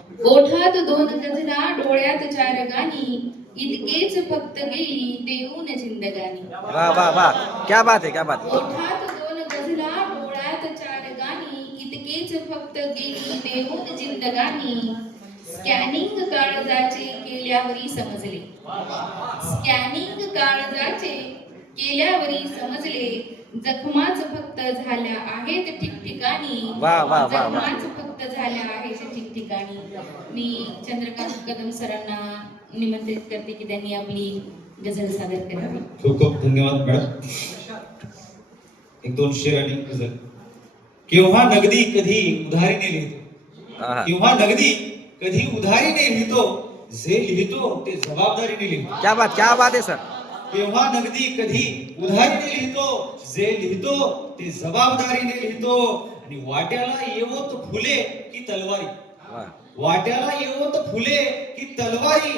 ओठात दोन गजरा डोळ्यात चार गाणी इतकेच फक्त गेली देऊन जिंदगानी. वाह वाह वाह क्या बात है क्या बात ओठात दोन गजरा डोळ्यात चार गाणी इतकेच फक्त गेली देऊन जिंदगानी. स्कॅनिंग काळजाचे केल्यावरी समजले. स्कॅनिंग काळजाचे केल्यावरी समजले. जखमाच फक्त झाल्या आहेत ठिकठिकाणी. वा, वा, वा, वा. जखमाच फक्त झाल्या आहेत ठिकठिकाणी. मी चंद्रकांत कदम सरांना निमंत्रित करते की त्यांनी आपली गझल सादर करावी. खूप खूप धन्यवाद मॅडम. एक दोन शेर आणि गझल. केव्हा नगदी कधी उधारीने लिहितो? आहा. केव्हा नगदी कधी उधारीने लिहितो? जे लिहितो ते जबाबदारीने लिहितो. क्या बात क्या बात है सर. केव्हा नगदी कधी उधारीने लिहितो? जे लिहितो ते जबाबदारीने लिहितो. आणि वाट्याला येवोत फुले की तलवारी. वाट्याला येवोत फुले की तलवारी.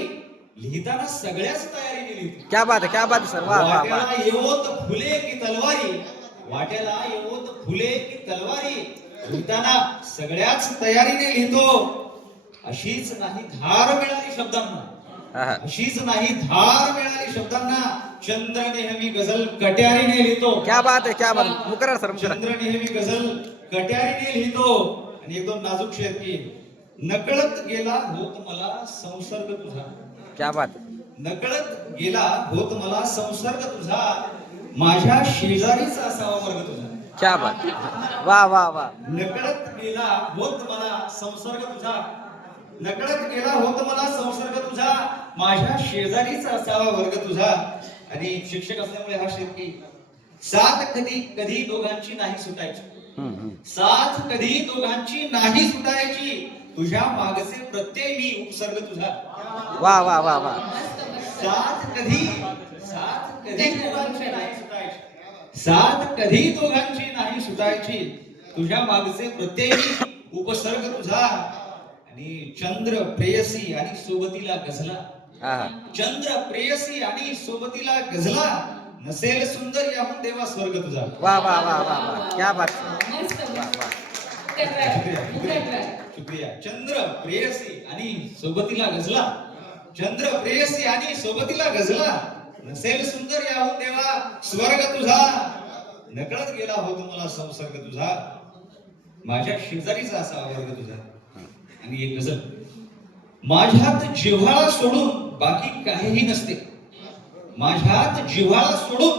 लिहिताना सगळ्याच तयारीने लिहितो क्या बात है क्या बात है सर. वाट्याला येवोत फुले की तलवारी. वाट्याला येवोत फुले की तलवारी. लिहिताना सगळ्याच तयारीने लिहितो. अशीच नाही धार मिळाली शब्दांना. आहा. अशीच नाही धार मिळाली शब्दांना. चंद्र नेहमी गझल कट्यारीने लिहितो. क्या बात है क्या बात मुकरर सर चंद्र नेहमी गझल कट्यारीने लिहितो आणि एक दोन नाजूक शेर की नकळत गेला होत मला संसर्ग तुझा. क्या बात. है नकळत गेला होत मला संसर्ग तुझा. माझ्या शेजारीच असावा वर्ग तुझा. क्या बात. वाह वाह वाह नकळत गेला होत मला संसर्ग तुझा. नकळत गेला होत मला संसर्ग तुझा. माझ्या शेजारीच असावा वर्ग तुझा. आणि शिक्षक असल्यामुळे हा शेतकी साथ कधी कधी दोघांची नाही सुटायची. साथ कधी दोघांची नाही सुटायची. तुझ्या मागचे प्रत्यय मी उपसर्ग तुझा. वाह वाह वाह वाह साथ कधी साथ कधी दोघांची नाही. सुटायची. साथ कधी दोघांची नाही सुटायची. तुझ्या मागचे प्रत्येकी उपसर्ग तुझा. आणि चंद्र प्रेयसी आणि सोबतीला गझला. चंद्र प्रेयसी आणि सोबतीला गझला. नसेल सुंदर याहून देवा स्वर्ग तुझा. वाह वाह वाह वाह वाह क्या बात. शुक्रिया. चंद्र प्रेयसी आणि सोबतीला गजला चंद्र प्रेयसी आणि सोबतीला गजला नसेल सुंदर याहून देवा स्वर्ग तुझा. नकळत गेला होतो मला संसर्ग तुझा. माझ्या शेजारीचा असा वर्ग तुझा. आणि एक गझल. माझ्यात जिव्हाळा सोडून बाकी काहीही नसते. माझ्यात जिव्हाळा सोडून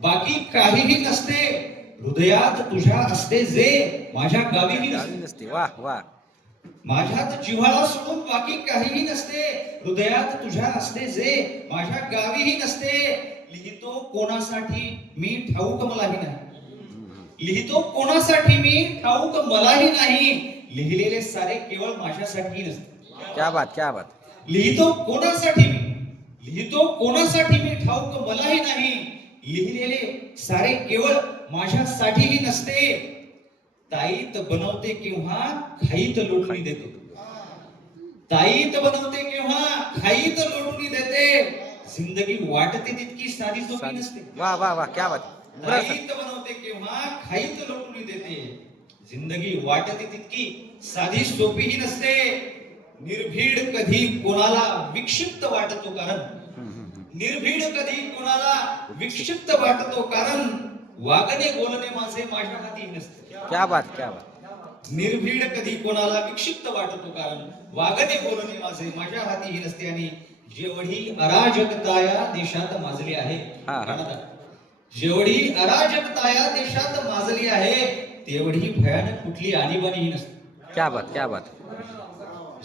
बाकी काहीही नसते. हृदयात तुझ्या असते जे माझ्या गावीही नसते. नसते. वाह वाह माझ्यात जिव्हाळा सोडून बाकी काहीही नसते. हृदयात तुझ्या असते जे माझ्या गावीही नसते. लिहितो कोणासाठी मी ठाऊक मलाही नाही. लिहितो कोणासाठी मी ठाऊक मलाही नाही. लिहिलेले सारे केवळ माझ्यासाठी नसते. क्या बात क्या बात. लिहितो कोणासाठी मी? लिहितो कोणासाठी मी ठाऊक मलाही नाही? लिहिलेले सारे केवळ माझ्यासाठीही नसते. ताईत बनवते किंवा खाईत लोटणी देते. ताईत बनवते किंवा खाईत लोटणी देते. जिंदगी वाटते तितकी साधी सोपी नसते. वाह वाह वाह क्या बात. ताईत बनवते किंवा खाईत लोटणी देते. जिंदगी वाटते तितकी साधी सोपीही नसते. निर्भीड कधी कोणाला विक्षिप्त वाटतो कारण. निर्भीड कधी कोणाला विक्षिप्त वाटतो कारण. वागणे बोलणे माझे माझ्या हाती नसते. क्या बात क्या बात. निर्भीड कधी कोणाला विक्षिप्त वाटतो कारण वागणे बोलणे माझे माझ्या नसते आणि जेवढी अराजकता या देशात माजली आहे. जेवढी अराजकता या देशात माजली आहे तेवढी भयानक कुठली आणीबाणीही नसते. क्या बात क्या बात.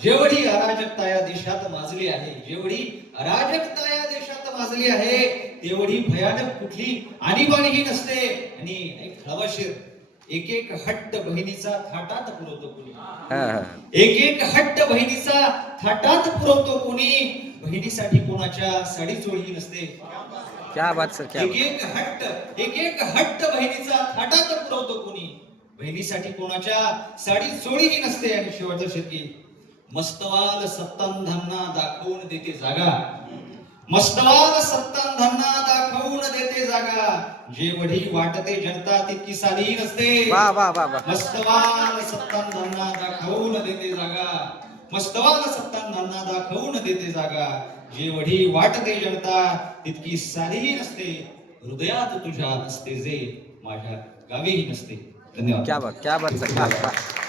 जेवढी अराजकता या देशात माजली आहे जेवढी अराजकता या देशात माजली आहे तेवढी भयानक कुठली आणीबाणीही नसते. आणि एक हवाशीर एक एक हट्ट बहिणीचा थाटात पुरवतो कुणी. हा, हा. एक एक हट्ट बहिणीचा थाटात पुरवतो कोणी. बहिणीसाठी कोणाच्या साडी चोळी नसते. क्या बात सर क्या एक एक हट्ट एक एक हट्ट बहिणीचा थाटात पुरवतो कोणी. बहिणीसाठी कोणाच्या साडी चोळीही नसते. आणि शेवटचं शेतकी मस्तवाल सत्तांधांना दाखवून देते जागा. मस्तवाल सत्तांधांना दाखवून देते जागा? जेवढी वाटते जनता तितकी साधी नसते. मस्तवाल सत्तांधांना दाखवून देते जागा? मस्तवाला सत्तांना दाखवून देते जागा? जेवढी वाटते जनता तितकी साधीही नसते. हृदयात तुझ्या असते जे माझ्या गावीही नसते. धन्यवाद. क्या बात क्या बात सर क्या बात.